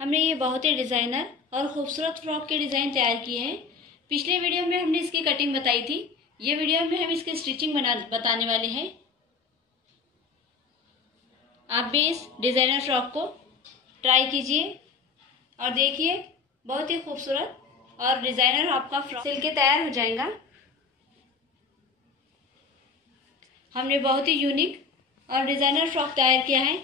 हमने ये बहुत ही डिज़ाइनर और खूबसूरत फ्रॉक के डिज़ाइन तैयार किए हैं। पिछले वीडियो में हमने इसकी कटिंग बताई थी। ये वीडियो में हम इसकी स्टिचिंग बताने वाले हैं। आप भी इस डिज़ाइनर फ्रॉक को ट्राई कीजिए और देखिए, बहुत ही खूबसूरत और डिज़ाइनर आपका फ्रॉक सिल के तैयार हो जाएगा। हमने बहुत ही यूनिक और डिज़ाइनर फ्रॉक तैयार किया है।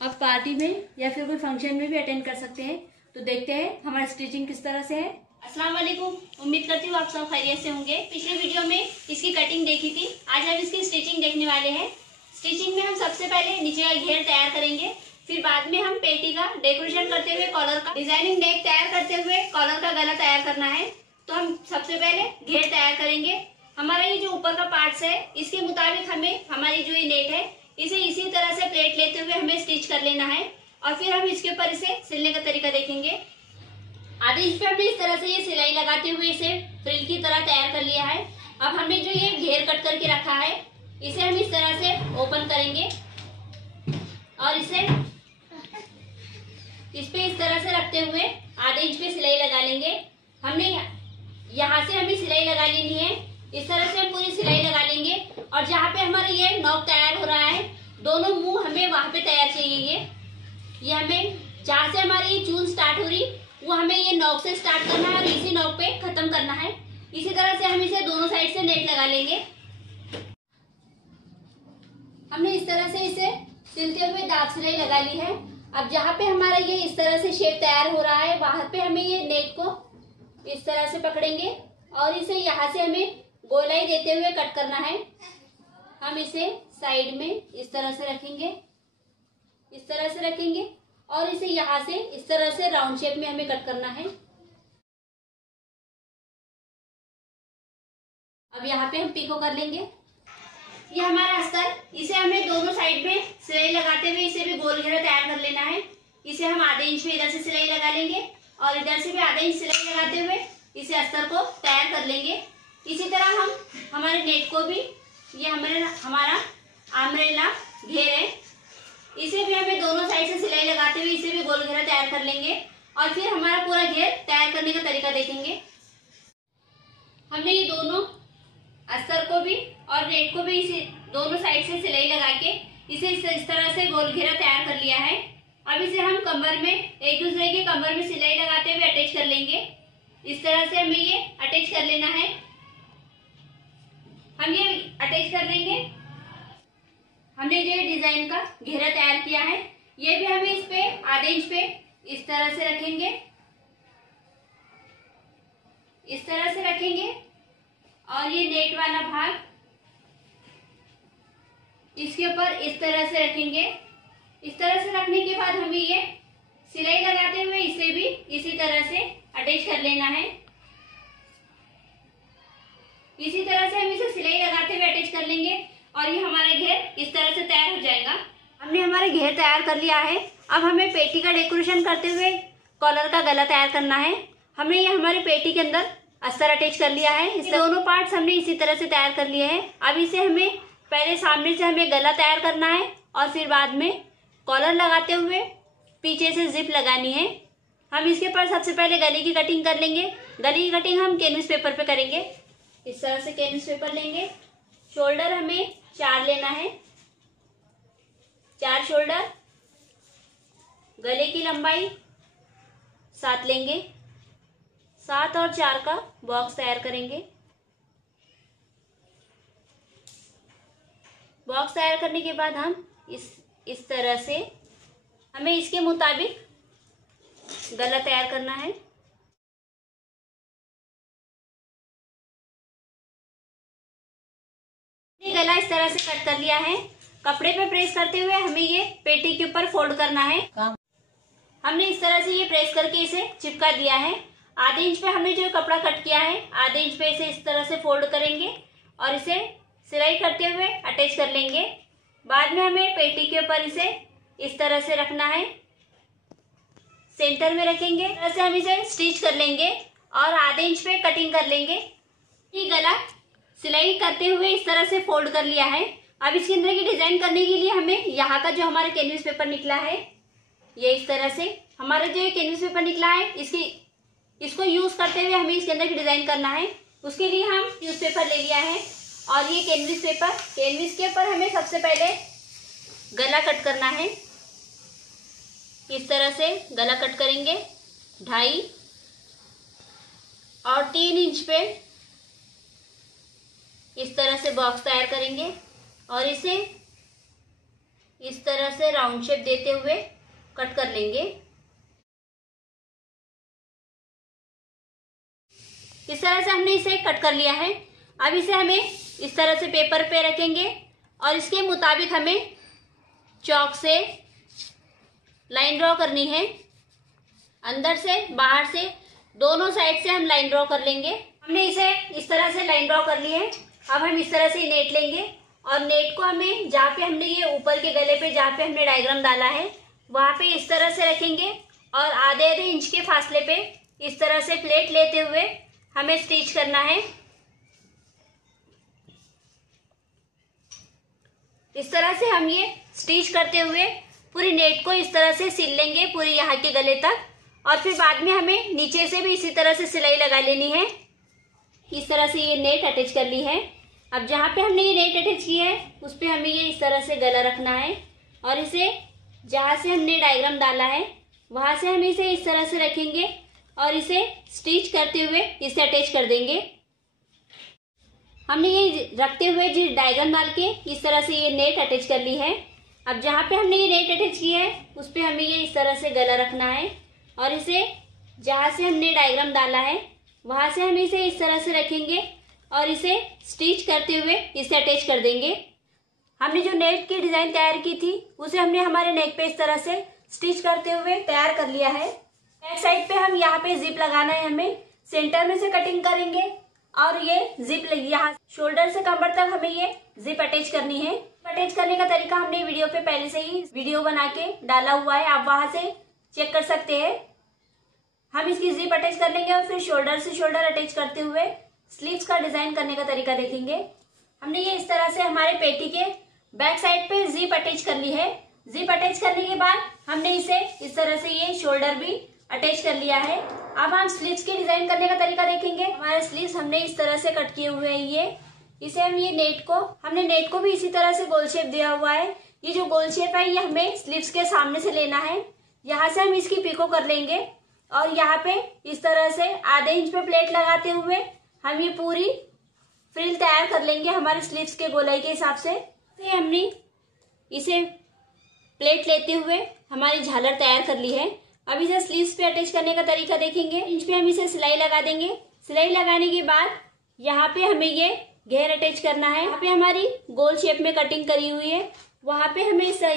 आप पार्टी में या फिर कोई फंक्शन में भी अटेंड कर सकते हैं। तो देखते हैं हमारा स्टिचिंग किस तरह से है। अस्सलाम वालेकुम, उम्मीद करती हूँ आप सब खैरियत से होंगे। पिछले वीडियो में इसकी कटिंग देखी थी, आज हम इसकी स्टिचिंग देखने वाले हैं। स्टिचिंग में हम सबसे पहले नीचे का घेर तैयार करेंगे, फिर बाद में हम पेटी का डेकोरेशन करते हुए कॉलर का डिजाइनिंग नेक तैयार करते हुए कॉलर का गला तैयार करना है। तो हम सबसे पहले घेर तैयार करेंगे। हमारा ये जो ऊपर का पार्ट है, इसके मुताबिक हमें हमारी जो ये नेक है इसे इसी तरह से प्लेट लेते हुए हमें स्टिच कर लेना है और फिर हम इसके ऊपर इसे सिलने का तरीका देखेंगे। आधे इंच पे हमने इस तरह से ये सिलाई लगाते हुए इसे फ्रिल की तरह तैयार कर लिया है। अब हमने जो ये घेर कट करके रखा है इसे हम इस तरह से ओपन करेंगे और इसे इस पे इस तरह से रखते हुए आधे इंच पे सिलाई लगा लेंगे। हमने यहाँ से हमें सिलाई लगा लेनी है। इस तरह से हम पूरी सिलाई लगा लेंगे और जहाँ पे हमारा ये नॉक तैयार हो रहा है, दोनों मुंह हमें वहां पे तैयार चाहिए। ये हमें जहाँ से हमारी ये चून स्टार्ट हो रही वो हमें ये नॉक से स्टार्ट करना है और इसी नॉक पे खत्म करना है। इसी तरह से हम इसे दोनों साइड से नेट लगा लेंगे। हमने इस तरह से इसे सिलते हुए दाब सिलाई लगा ली है। अब जहाँ पे हमारा ये इस तरह से शेप तैयार हो रहा है, वहां पे हमें ये नेट को इस तरह से पकड़ेंगे और इसे यहाँ से हमें गोलाई देते हुए कट करना है। हम इसे साइड में इस तरह से रखेंगे, इस तरह से रखेंगे और इसे यहाँ से इस तरह से राउंड शेप में हमें कट करना है। अब यहाँ पे हम पीको कर लेंगे। ये हमारा अस्तर, इसे हमें दोनों साइड में सिलाई लगाते हुए इसे भी गोल घेरा तैयार कर लेना है। इसे हम आधे इंच में इधर से सिलाई लगा लेंगे और इधर से भी आधे इंच सिलाई लगाते हुए इसे अस्तर को तैयार कर लेंगे। इसी तरह हम हमारे नेट को भी, ये हमारा अम्ब्रेला घेर है, इसे भी हमें दोनों साइड से सिलाई लगाते हुए इसे भी गोल घेरा तैयार कर लेंगे और फिर हमारा पूरा घेर तैयार करने का तरीका देखेंगे। हमने ये दोनों अस्तर को भी और नेट को भी इसे दोनों साइड से सिलाई लगा के इसे इस तरह से गोल घेरा तैयार कर लिया है। अब इसे हम कमर में एक दूसरे के कमर में सिलाई लगाते हुए अटैच कर लेंगे। इस तरह से हमें ये अटैच कर लेना है। हम ये अटैच कर लेंगे। हमने जो डिजाइन का घेरा तैयार किया है ये भी हमें इस पे आधे इंच पे इस तरह से रखेंगे, इस तरह से रखेंगे और ये नेट वाला भाग इसके ऊपर इस तरह से रखेंगे। इस तरह से रखने के बाद हमें ये सिलाई लगाते हुए इसे भी इसी तरह से अटैच कर लेना है। इसी तरह से हम इसे सिलाई लगाते हुए अटैच कर लेंगे और ये हमारा घेर इस तरह से तैयार हो जाएगा। हमने हमारा घेर तैयार कर लिया है। अब हमें पेटी का डेकोरेशन करते हुए कॉलर का गला तैयार करना है। हमने ये हमारे पेटी के अंदर अस्तर अटैच कर लिया है। इस दोनों पार्ट्स हमने इसी तरह से तैयार कर लिए हैं। अब इसे हमें पहले सामने से हमें गला तैयार करना है और फिर बाद में कॉलर लगाते हुए पीछे से जिप लगानी है। हम इसके ऊपर सबसे पहले गले की कटिंग कर लेंगे। गले की कटिंग हम कैनवस पेपर पे करेंगे। इस तरह से कैनवस पेपर लेंगे। शोल्डर हमें 4 लेना है, 4 शोल्डर। गले की लंबाई 7 लेंगे। 7 और 4 का बॉक्स तैयार करेंगे। बॉक्स तैयार करने के बाद हम इस तरह से हमें इसके मुताबिक गला तैयार करना है। गला इस तरह से कट कर लिया है। कपड़े पे प्रेस करते हुए हमें ये पेटी के ऊपर फोल्ड करना है। हमने इस तरह से ये प्रेस करके इसे चिपका दिया है। आधे इंच पे हमने जो कपड़ा कट किया है, आधे इंच पे इसे इस तरह से फोल्ड करेंगे और इसे सिलाई करते हुए अटैच कर लेंगे। बाद में हमें पेटी के ऊपर इसे इस तरह से रखना है, सेंटर में रखेंगे। इस तरह से हम इसे स्टिच कर लेंगे और आधे इंच पे कटिंग कर लेंगे। ये गला सिलाई करते हुए इस तरह से फोल्ड कर लिया है। अब इसके अंदर की डिजाइन करने के लिए हमें यहाँ का जो हमारा कैनवस पेपर निकला है ये इस तरह से हमारा जो ये कैनवस पेपर निकला है इसको यूज करते हुए हमें इसके अंदर की डिजाइन करना है। उसके लिए हम न्यूज़पेपर ले लिया है और ये कैनवस पेपर, कैनवस के ऊपर हमें सबसे पहले गला कट करना है। इस तरह से गला कट करेंगे 2.5 और 3 इंच पे इस तरह से बॉक्स तैयार करेंगे और इसे इस तरह से राउंड शेप देते हुए कट कर लेंगे। इस तरह से हमने इसे कट कर लिया है। अब इसे हमें इस तरह से पेपर पे रखेंगे और इसके मुताबिक हमें चॉक से लाइन ड्रॉ करनी है। अंदर से बाहर से दोनों साइड से हम लाइन ड्रॉ कर लेंगे। हमने इसे इस तरह से लाइन ड्रॉ कर ली है। अब हम इस तरह से नेट लेंगे और नेट को हमें जहाँ पे हमने ये ऊपर के गले पे जहाँ पे हमने डायग्राम डाला है वहाँ पे इस तरह से रखेंगे और आधे इंच के फासले पे इस तरह से प्लेट लेते हुए हमें स्टिच करना है। इस तरह से हम ये स्टिच करते हुए पूरी नेट को इस तरह से सिल लेंगे पूरी यहाँ के गले तक और फिर बाद में हमें नीचे से भी इसी तरह से सिलाई लगा लेनी है। इस तरह से ये नेट अटैच कर ली है। अब जहाँ पे हमने ये नेट अटैच की है उस पे हमें ये इस तरह से गला रखना है और इसे जहाँ से हमने डायग्राम डाला है वहां से हम इसे इस तरह से रखेंगे और इसे स्टिच करते हुए इसे अटैच कर देंगे। हमने ये रखते हुए जी डायग्राम डाल के इस तरह से ये नेट अटैच कर ली है। अब जहाँ पे हमने ये नेट अटैच की है उस पे हमें ये इस तरह से गला रखना है और इसे जहाँ से हमने डायग्राम डाला है वहां से हम इसे इस तरह से रखेंगे और इसे स्टिच करते हुए इसे अटैच कर देंगे। हमने जो नेट की डिजाइन तैयार की थी उसे हमने हमारे नेक पे इस तरह से स्टिच करते हुए तैयार कर लिया है। बैक साइड पे हम यहाँ पे जिप लगाना है। हमें सेंटर में से कटिंग करेंगे और ये जिप यहाँ शोल्डर से कमर तक हमें ये जिप अटैच करनी है। अटैच करने का तरीका हमने वीडियो पे पहले से ही वीडियो बना के डाला हुआ है, आप वहां से चेक कर सकते हैं। हम इसकी जिप अटैच कर लेंगे और फिर शोल्डर से शोल्डर अटैच करते हुए स्लीव्स का डिजाइन करने का तरीका देखेंगे। हमने ये इस तरह से हमारे पेटी के बैक साइड पे जिप अटैच कर ली है। जिप अटैच करने के बाद हमने इसे इस तरह से ये शोल्डर भी अटैच कर लिया है। अब हम स्लीव्स की डिजाइन करने का तरीका देखेंगे। हमारे स्लीव्स हमने इस तरह से कट किए हुए हैं। इसे हम ये हमने नेट को भी इसी तरह से गोल शेप दिया हुआ है। ये जो गोल शेप है ये हमें स्लीव्स के सामने से लेना है। यहाँ से हम इसकी पिको कर लेंगे और यहाँ पे इस तरह से आधे इंच पे प्लेट लगाते हुए हम ये पूरी फ्रिल तैयार कर लेंगे हमारे स्लीव्स के गोलाई के हिसाब से। फिर हमने इसे प्लेट लेते हुए हमारी झालर तैयार कर ली है। अब इसे स्लीव्स पे अटैच करने का तरीका देखेंगे। इंच पे हम इसे सिलाई लगा देंगे। सिलाई लगाने के बाद यहाँ पे हमें ये घेर अटैच करना है। यहाँ पे हमारी गोल शेप में कटिंग करी हुई है, वहां पे हमें इसे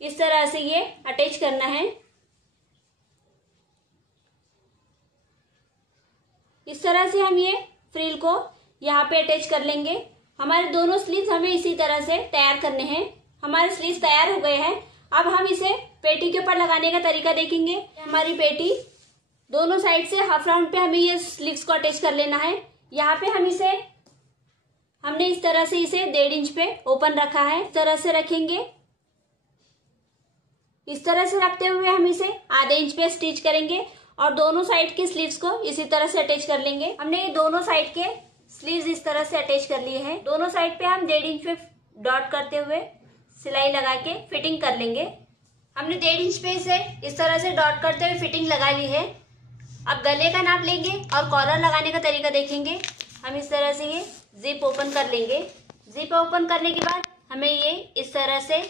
इस तरह से ये अटैच करना है। इस तरह से हम ये फ्रिल को यहाँ पे अटैच कर लेंगे। हमारे दोनों स्लीव्स हमें इसी तरह से तैयार करने हैं। हमारे स्लीव्स तैयार हो गए हैं। अब हम इसे पेटी के ऊपर लगाने का तरीका देखेंगे। हमारी पेटी दोनों साइड से हाफ राउंड पे हमें ये स्लीव्स को अटैच कर लेना है। यहाँ पे हमने इस तरह से इसे 1.5 इंच पे ओपन रखा है। इस तरह से रखेंगे। इस तरह से रखते हुए हम इसे आधे इंच पे स्टिच करेंगे और दोनों साइड के स्लीव्स को इसी तरह से अटैच कर लेंगे। हमने ये दोनों साइड के स्लीव्स इस तरह से अटैच कर लिए हैं। दोनों साइड पे हम 1.5 इंच पे डॉट करते हुए सिलाई लगा के फिटिंग कर लेंगे। हमने 1.5 इंच पे इसे इस तरह से डॉट करते हुए फिटिंग लगा ली है। अब गले का नाप लेंगे और कॉलर लगाने का तरीका देखेंगे। हम इस तरह से ये जिप ओपन कर लेंगे। जिप ओपन करने के बाद हमें ये इस तरह से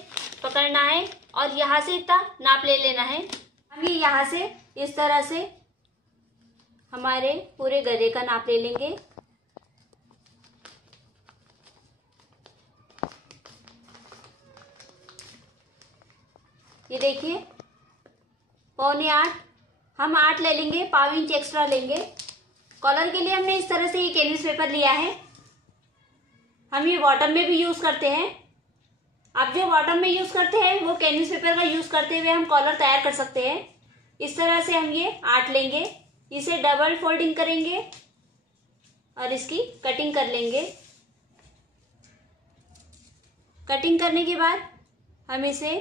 पकड़ना है और यहाँ से इतना नाप ले लेना है। हम ये यहाँ से इस तरह से हमारे पूरे गले का नाप ले लेंगे। ये देखिए 7.25 हम 8 ले लेंगे, 1/4 इंच एक्स्ट्रा लेंगे। कॉलर के लिए हमने इस तरह से ये कैनवस पेपर लिया है। हम ये बॉटम में भी यूज करते हैं। आप जो बॉटम में यूज करते हैं वो कैनवस पेपर का यूज करते हुए हम कॉलर तैयार कर सकते हैं। इस तरह से हम ये 8 लेंगे, इसे डबल फोल्डिंग करेंगे और इसकी कटिंग कर लेंगे। कटिंग करने के बाद हम इसे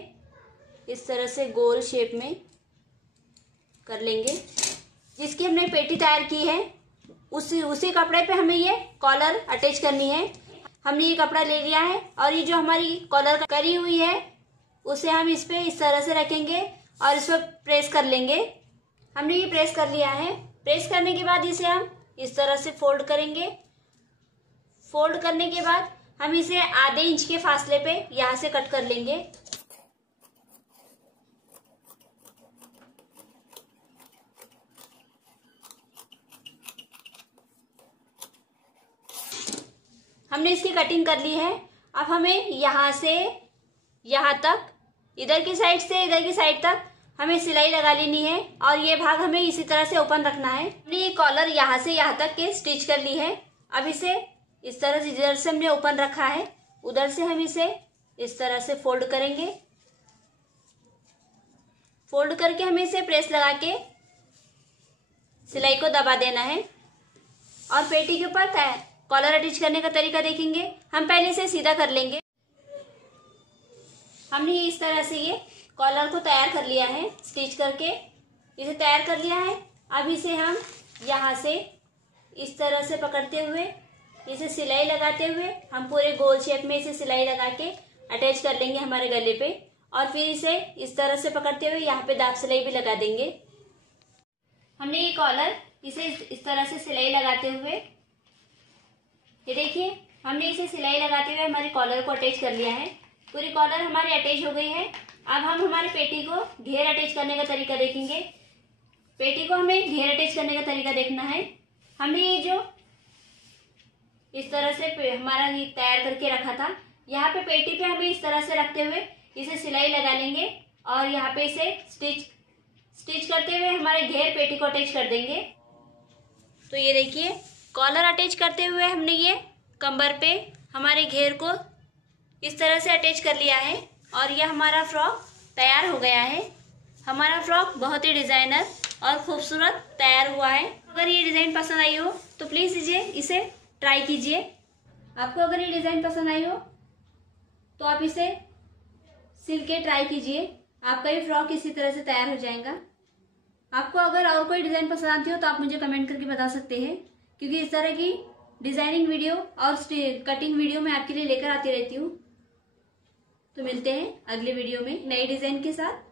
इस तरह से गोल शेप में कर लेंगे। जिसकी हमने पेटी तैयार की है उसी कपड़े पे हमें ये कॉलर अटैच करनी है। हमने ये कपड़ा ले लिया है और ये जो हमारी कॉलर करी हुई है उसे हम इस पे इस तरह से रखेंगे और इस पर प्रेस कर लेंगे। हमने ये प्रेस कर लिया है। प्रेस करने के बाद इसे हम इस तरह से फोल्ड करेंगे। फोल्ड करने के बाद हम इसे आधे इंच के फासले पे यहाँ से कट कर लेंगे। हमने इसकी कटिंग कर ली है। अब हमें यहाँ से यहाँ तक, इधर की साइड से इधर की साइड तक हमें सिलाई लगा लेनी है और ये भाग हमें इसी तरह से ओपन रखना है। हमने ये कॉलर यहाँ से यहाँ तक के स्टिच कर ली है। अब इसे इस तरह से, जिधर से हमने ओपन रखा है उधर से हम इसे इस तरह से फोल्ड करेंगे। फोल्ड करके हमें इसे प्रेस लगा के सिलाई को दबा देना है और पेटी के ऊपर कॉलर अटैच करने का तरीका देखेंगे। हम पहले इसे सीधा कर लेंगे। हमने इस तरह से ये कॉलर को तैयार कर लिया है, स्टिच करके इसे तैयार कर लिया है। अब इसे हम यहाँ से इस तरह से पकड़ते हुए इसे सिलाई लगाते हुए हम पूरे गोल शेप में इसे सिलाई लगा के अटैच कर लेंगे हमारे गले पे और फिर इसे इस तरह से पकड़ते हुए यहाँ पे दाब सिलाई भी लगा देंगे। हमने ये कॉलर इसे इस तरह से सिलाई लगाते हुए, ये देखिए हमने इसे सिलाई लगाते हुए हमारे कॉलर को अटैच कर लिया है। पूरी कॉलर हमारी अटैच हो गई है। अब हम हमारी पेटी को घेर अटैच करने का तरीका देखेंगे। पेटी को हमें घेर अटैच करने का तरीका देखना है। हमने ये जो इस तरह से हमारा ये तैयार करके रखा था, यहाँ पे पेटी पे हमें इस तरह से रखते हुए इसे सिलाई लगा लेंगे और यहाँ पे इसे स्टिच करते हुए हमारे घेर पेटी को अटैच कर देंगे। तो ये देखिए कॉलर अटैच करते हुए हमने ये कमर पे हमारे घेर को इस तरह से अटैच कर लिया है और यह हमारा फ्रॉक तैयार हो गया है। हमारा फ्रॉक बहुत ही डिज़ाइनर और खूबसूरत तैयार हुआ है। अगर ये डिज़ाइन पसंद आई हो तो प्लीज़ इसे ट्राई कीजिए। आपको अगर ये डिज़ाइन पसंद आई हो तो आप इसे सिल के ट्राई कीजिए। आपका ये फ्रॉक इसी तरह से तैयार हो जाएगा। आपको अगर और कोई डिज़ाइन पसंद आती हो तो आप मुझे कमेंट करके बता सकते हैं, क्योंकि इस तरह की डिज़ाइनिंग वीडियो और कटिंग वीडियो मैं आपके लिए लेकर आती रहती हूँ। तो मिलते हैं अगले वीडियो में नए डिज़ाइन के साथ।